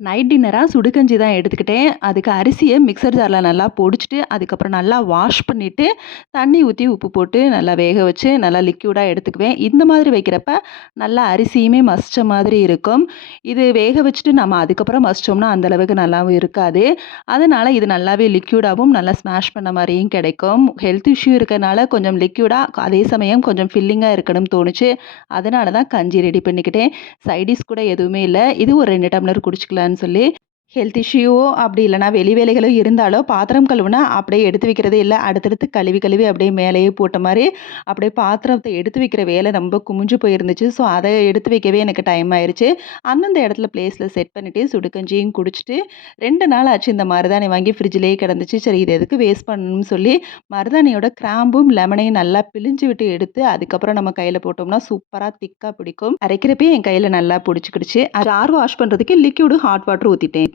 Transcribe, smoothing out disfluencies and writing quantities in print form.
Night டின்னரா சுடுகஞ்சி தான் எடுத்துக்கிட்டேன். அதுக்கு அரிசிய மிக்ஸர் ஜார்ல நல்லா பொடிச்சுட்டு, அதுக்கப்புறம் நல்லா வாஷ் பண்ணிட்டு, தண்ணி ஊத்தி உப்பு போட்டு நல்லா வேக வச்சு, நல்லா லிக்விடா எடுத்துக்குவேன். இந்த மாதிரி வைக்கிறப்ப, நல்லா அரிசியுமே மசிச்ச மாதிரி இருக்கும். இது வேக வச்சுட்டு நம்ம அதுக்கப்புறம் மசிச்சோம்னா, அந்த அளவுக்கு நல்லாவும் இருக்காது. அதனால இது நல்லாவே லிக்விடாவும், நல்லா ஸ்மாஷ் பண்ண மாரியும் கிடைக்கும். ஹெல்த் இஷ்யூ இருக்கனால கொஞ்சம் லிக்விடா, அதே சமயம் கொஞ்சம் ஃபில்லிங்கா இருக்கணும்னு தோணுச்சு. அதனால தான் கஞ்சி ரெடி பண்ணிக்கிட்டேன். சைட் டிஷ் கூட எதுவுமே இல்ல. இது ஒரு 2 டம்ளர் குடிச்சுக்கலான்னு சொல்லி, ஹெல்த் இஷ்யூவோ அப்படி இல்லன்னா வெளி வேலைகளோ இருந்தாலோ, பாத்திரம் கழுவுனா அப்படியே எடுத்து வைக்கிறதே இல்ல. அடுத்தடுத்து கழுவி கழுவி அப்படியே மேலேயே போட்ட மாரி, அப்படியே பாத்திரத்த எடுத்து வைக்கிற வேலை ரொம்ப குமிஞ்சு போயிருந்துச்சு. ஸோ, அத எடுத்து வைக்கவே எனக்கு டைம் ஆயிருச்சு. அந்தந்த இடத்துல பிளேஸ்ல செட் பண்ணிட்டு, சுடுகஞ்சியும் குடிச்சுட்டு, 2 நாள் ஆச்சு இந்த மருதாணி வாங்கி ஃப்ரிட்ஜ்லயே கிடந்துச்சு. சரி இத எதுக்கு வேஸ்ட் பண்ணணும்னு சொல்லி, மருதாணியோட கிராம்பும், லெமனையும் நல்லா பிழிஞ்சு விட்டு எடுத்து, அதுக்கப்புறம் நம்ம கையில போட்டோம்னா சூப்பரா திக்கா பிடிக்கும். அரைக்கிறப்பயே என் கையில நல்லா பிடிச்சுக்கிடுச்சு. ஜார் வாஷ் பண்றதுக்கு லிக்விடும், ஹாட் வாட்டரும் ஊத்திட்டேன்.